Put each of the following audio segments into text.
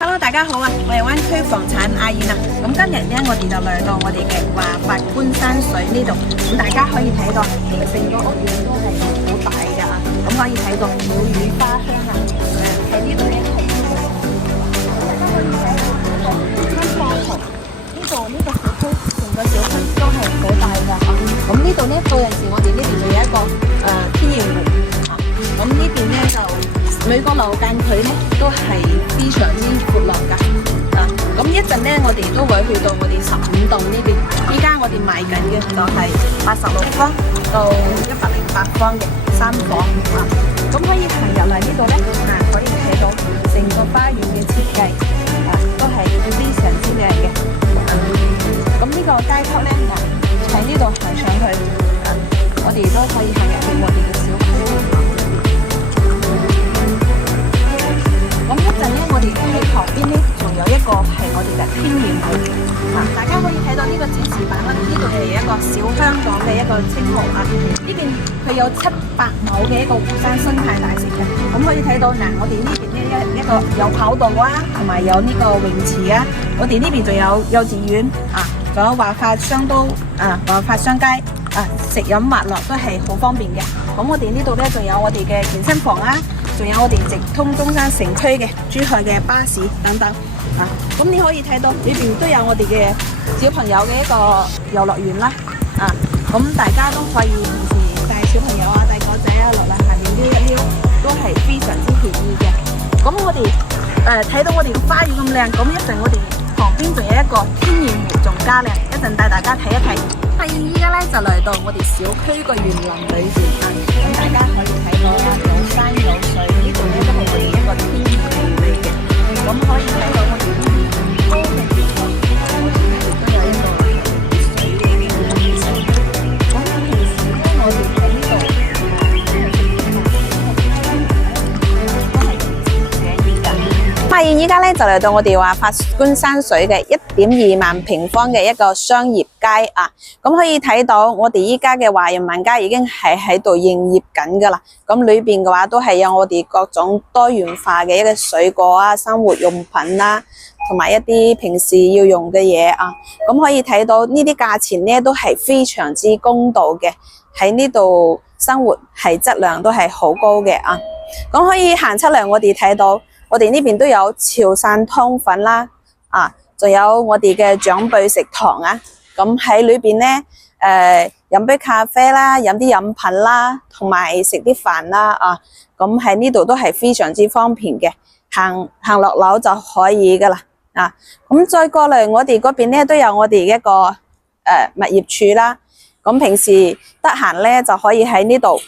Hello，大家好啊！我係灣區房產阿燕啊。咁今日咧，我哋就嚟到我哋嘅華發觀山水呢度。咁大家可以睇到，成個屋苑都係好大㗎啊！咁可以睇到鳥語花香啊。喺呢度咧係大家可以睇到呢個花圖，呢個小區，成個小區都係好大㗎啊！咁呢度咧，到陣時我哋呢邊就有一個天然湖啊。咁呢邊咧就每個樓間距咧都係非常之闊落噶，咁一陣咧我哋都會去到我哋15棟呢邊。依家我哋賣緊嘅就係86方到108方嘅3房啊，咁可以行入嚟呢度咧，可以睇到成個花園嘅設計都係非常之靚嘅。咁呢個階級咧喺呢度行上去，我哋都可以行入去我哋嘅小區。咁一陣咧，我哋喺旁邊咧，仲有一個係我哋嘅天然湖大家可以睇到呢個展示板啦，呢度係一個小香港嘅一個稱號啊。呢邊佢有700畝嘅一個湖山生態大城嘅，咁可以睇到我哋呢邊呢一個有跑道啊，同埋有呢個泳池啊。我哋呢邊仲有幼稚園仲有華發商都華發商街食飲玩樂都係好方便嘅。咁我哋呢度咧仲有我哋嘅健身房啊。仲有我哋直通中山城區嘅珠海嘅巴士等等咁你可以睇到裏邊都有我哋嘅小朋友嘅一個遊樂園啦咁大家都可以平時帶小朋友帶狗仔落嚟下面溜一溜，都係非常之便宜嘅。咁我哋睇到我哋嘅花園咁靚，咁一陣我哋旁邊仲有一個天然湖仲加靚，一陣帶大家睇一睇。依家咧就嚟到我哋小區個園林裏邊咁大家可以睇到有山有水，呢度咧都係我哋一個天然湖嚟嘅。咁可以睇到我哋呢邊高嘅地方，都有一個水嘅水。咁平時咧，我哋喺呢度發現依家咧就嚟到我哋華發觀山水嘅1.2萬平方嘅一個商業街咁可以睇到我哋依家嘅華人民街已經係喺度營業緊噶啦。咁裏邊嘅話都係有我哋各種多元化嘅一個水果生活用品啦，同埋一啲平時要用嘅嘢咁可以睇到呢啲價錢咧都係非常之公道嘅，喺呢度生活係質量都係好高嘅咁可以行出嚟，我哋睇到我哋呢邊都有潮汕湯粉啦仲有我哋嘅長輩食堂咁喺裏邊咧飲杯咖啡啦，飲啲飲品啦，同埋食啲飯啦咁喺呢度都係非常之方便嘅，行落樓就可以噶啦咁再過嚟我哋嗰邊咧都有我哋一個物業處啦。咁平時得閒咧就可以喺呢度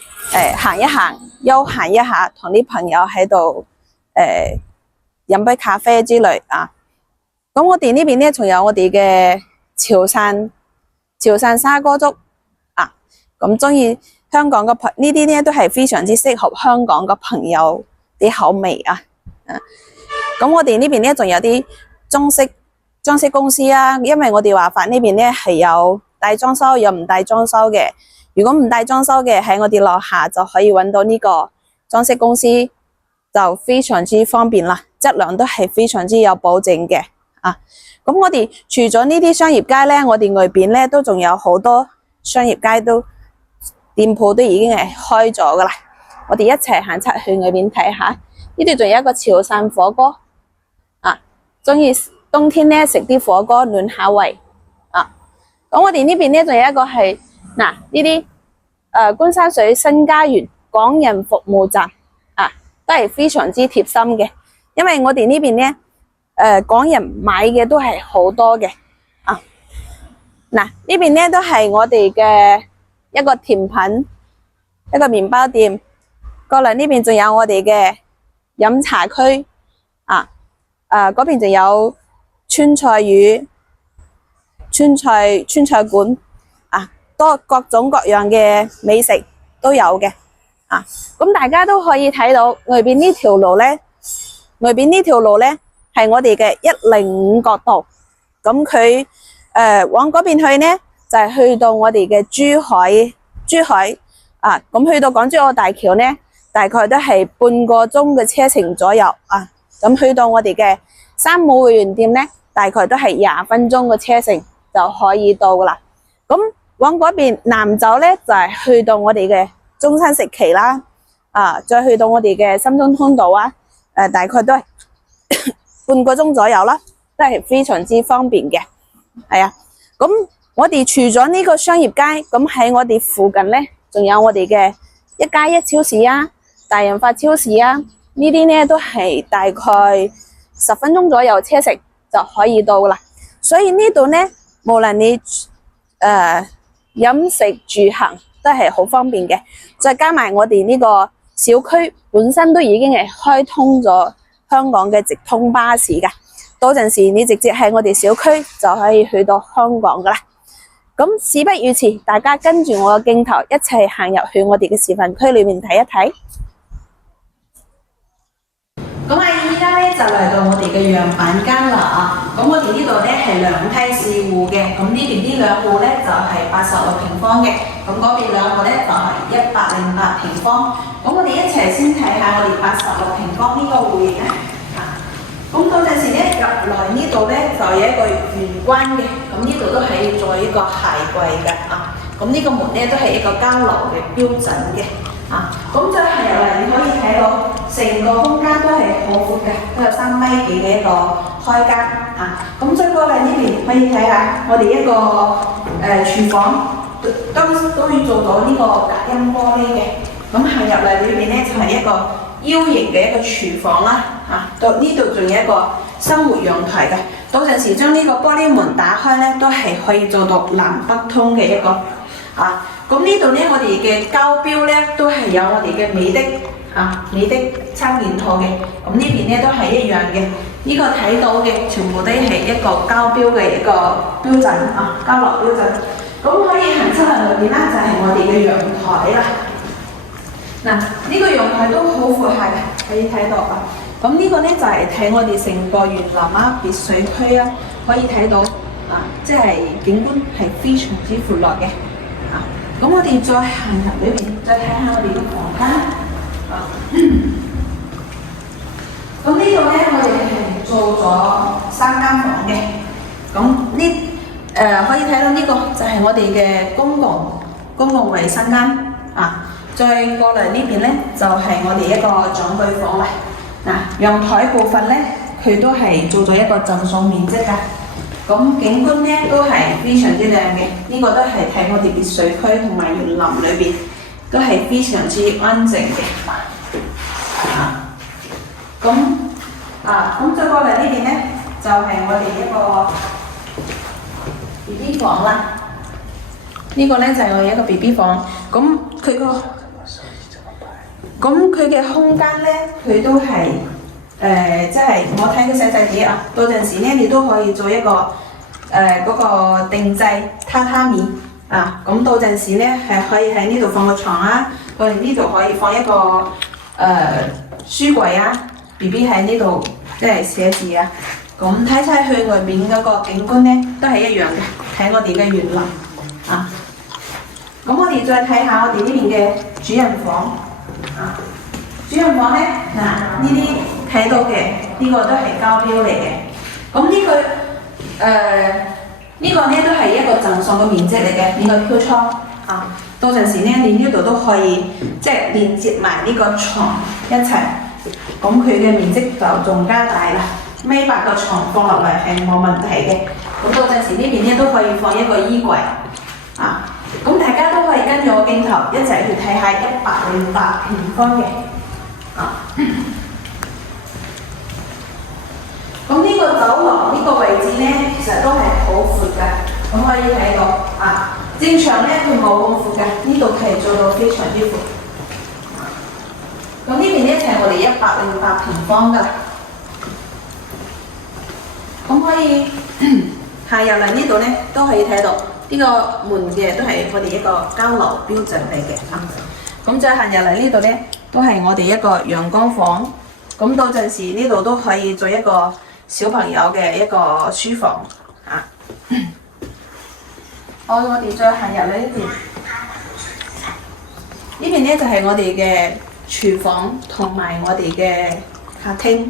行一行，休閒一下，同啲朋友喺度飲杯咖啡之類咁我哋呢邊咧仲有我哋嘅潮汕砂鍋粥咁中意香港嘅呢啲咧都係非常之適合香港嘅朋友啲口味咁我哋呢邊咧仲有啲裝飾公司因為我哋華發呢邊咧係有帶裝修有唔帶裝修嘅。如果唔帶裝修嘅，喺我哋樓下就可以揾到呢個裝飾公司，就非常之方便啦，質量都係非常之有保證嘅咁我哋除咗呢啲商業街咧，我哋外邊咧都仲有好多商業街店鋪都已經係開咗噶啦。我哋一齊行出去外邊睇下，呢度仲有一個潮汕火鍋中意冬天咧食啲火鍋暖下胃咁我哋呢邊咧仲有一個係呢啲觀山水新家園港人服務站都係非常之貼心嘅，因為我哋呢邊咧港人買嘅都係好多嘅呢邊咧都係我哋嘅一個甜品，一個麵包店。過嚟呢邊仲有我哋嘅飲茶區嗰邊仲有川菜魚、川菜館多各種各樣嘅美食都有嘅咁大家都可以睇到外邊呢條路咧係我哋嘅105國道，咁佢往嗰邊去呢就係去到我哋嘅珠海咁去到港珠澳大橋呢大概都係半個鐘嘅車程左右咁去到我哋嘅山姆會員店呢，大概都係20分鐘嘅車程就可以到噶啦。咁往嗰邊南走呢，就係去到我哋嘅中山食期啦，再去到我哋嘅深中通道啊，大概都係半個鐘左右啦，都係非常之方便嘅。係啊，咁我哋除咗呢個商業街，咁喺我哋附近呢，仲有我哋嘅1+1超市啊、大潤發超市啊，呢啲呢都係大概10分鐘左右車程就可以到啦。所以呢度呢，無論你飲食住行都係好方便嘅，再加埋我哋呢個小區本身都已經係開通咗香港嘅直通巴士㗎，到陣時你直接喺我哋小區就可以去到香港噶啦。咁事不宜遲，大家跟住我嘅鏡頭一齊行入去我哋嘅示範區裏面睇一睇。咁依家咧就嚟到我哋嘅樣板間啦啊！咁我哋呢度咧係2梯4戶嘅，咁呢邊呢2戶咧就係86平方嘅，咁嗰邊2戶咧就係108平方。咁我哋一齊先睇下我哋86平方呢個戶型咧。咁到陣時咧入來呢度咧就有一個玄關嘅，咁呢度都係做一個鞋櫃嘅啊。咁呢個門咧都係一個交流嘅標準嘅。咁再行入嚟，你可以睇到成個空間都係好闊嘅，都有3米幾嘅一個開間咁再過嚟呢邊可以睇下我哋一個廚房都可以做到呢個隔音玻璃嘅。咁行入嚟裏邊咧就係一個 U 型嘅一個廚房啦到呢度仲有一個生活陽台嘅。到陣時將呢個玻璃門打開咧，都係可以做到南北通嘅一個咁呢度咧，我哋嘅膠標咧都係有我哋嘅美的美的參件套嘅。咁呢邊咧都係一樣嘅。呢個睇到嘅全部都係一個膠標嘅一個標準交流標準。咁可以行出嚟裏邊啦，就係我哋嘅陽台啦。呢個陽台都好闊下嘅，可以睇到咁呢個咧就係睇我哋成個園林別墅區啦，可以睇到即係景觀係非常之闊落嘅。咁我哋再行入裏邊，再睇下我哋嘅房間。咁呢度咧，我哋係做咗3間房嘅。咁可以睇到呢個就係我哋嘅公共衞生間再過嚟呢邊咧，就係我哋一個長輩房啦。陽台部分咧，佢都係做咗一個贈送面積㗎。咁景觀咧都係非常之靚嘅，呢個都係睇我哋別墅區同埋園林裏邊都係非常之安靜嘅。咁再過嚟呢邊咧，就係我哋一個 BB 房啦。呢個咧就係我哋一個 BB 房，咁佢嘅空間咧，佢都係即係我睇佢細細啲到陣時咧，你都可以做一個嗰個定制榻榻米咁到陣時咧係可以喺呢度放個床到嚟呢度可以放一個書櫃BB 喺呢度即係寫字咁睇晒去外面嗰個景觀咧都係一樣嘅，睇我哋嘅園林咁我哋再睇下我哋呢邊嘅主人房主人房咧呢啲睇到嘅呢個都係膠標嚟嘅。咁呢個咧都係一個贈送嘅面積嚟嘅，呢個 Q 倉到陣時咧你呢度都可以即係連接埋呢個床一齊，咁佢嘅面積就仲加大啦。米8個床放落嚟係冇問題嘅。咁到陣時呢邊咧都可以放一個衣櫃咁大家都可以跟住我鏡頭一齊去睇下108平方嘅咁呢個走廊呢個位置咧，其實都係好闊㗎。咁可以睇到正常咧佢冇咁闊㗎，呢度係做到非常之闊。咁呢邊咧就係我哋108平方㗎。咁可以行入嚟呢度咧，都可以睇到呢個門嘅都係我哋一個交流標準嚟嘅咁再行入嚟呢度咧，都係我哋一個陽光房。咁到陣時呢度都可以做一個小朋友嘅一個書房我哋再行入嚟呢邊，呢邊咧就係我哋嘅廚房同埋我哋嘅客廳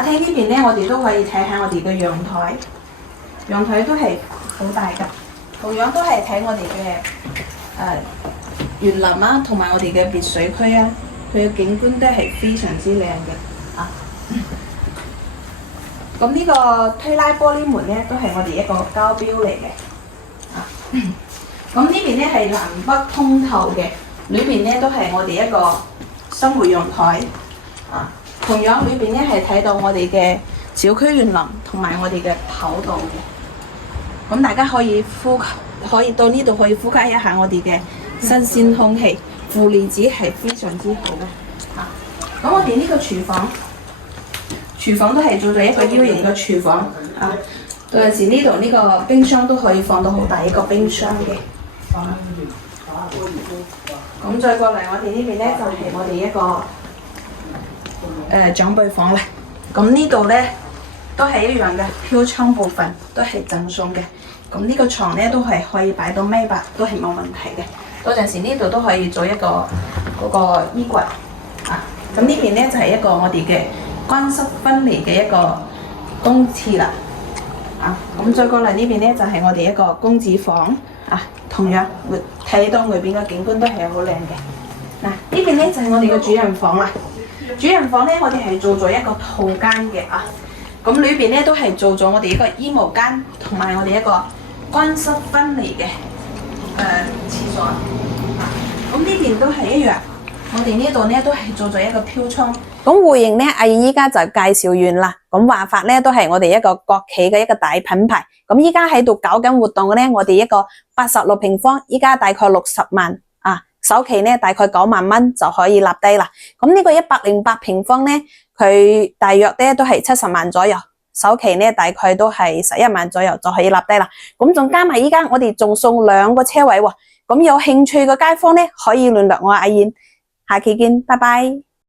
廳呢邊咧，我哋都可以睇下我哋嘅陽台，陽台都係好大㗎，同樣都係睇我哋嘅園林啊，同埋我哋嘅別水區啊，佢嘅景觀都係非常之靚嘅啊。咁呢個推拉玻璃門咧，都係我哋一個交標嚟嘅啊。咁呢邊咧係南北通透嘅，裏邊咧都係我哋一個生活陽台啊。同樣裏邊咧係睇到我哋嘅小區園林同埋我哋嘅跑道嘅，咁大家可以到呢度可以呼吸一下我哋嘅新鮮空氣，負離子係非常之好嘅啊。咁我哋呢個廚房都係做咗一個 U 型嘅廚房啊。到陣時呢度呢個冰箱都可以放到好大一個冰箱嘅。咁再過嚟我哋呢邊咧就係我哋一個長輩房啦，咁呢度咧都係一樣嘅，飄窗部分都係贈送嘅。咁呢個床咧都係可以擺到米八，都係冇問題嘅。到陣時呢度都可以做一個個衣櫃啊。咁呢邊咧就係一個我哋嘅乾濕分離嘅一個公廁啦。啊，咁再過嚟呢邊咧就係我哋一個公子房啊，同樣會睇到外邊嘅景觀都係好靚嘅。嗱，呢邊咧就係我哋嘅主人房啦。主人房咧，我哋係做咗一個套間嘅啊，咁裏邊咧都係做咗我哋一個衣帽間，同埋我哋一個乾濕分離嘅廁所。咁呢邊都係一樣，我哋呢度咧都係做咗一個飄窗。咁戶型咧，阿燕依家就介紹完啦。咁話法咧都係我哋一個國企嘅一個大品牌。咁依家喺度搞緊活動嘅咧，我哋一個86平方，依家大概60萬。首期咧大概9萬蚊就可以立低啦。咁呢個108平方咧，佢大約咧都係70萬左右，首期咧大概都係11萬左右就可以立低啦。咁仲加埋依家我哋仲送2個車位喎。咁有興趣嘅街坊咧可以聯絡我阿燕，下期見，拜拜。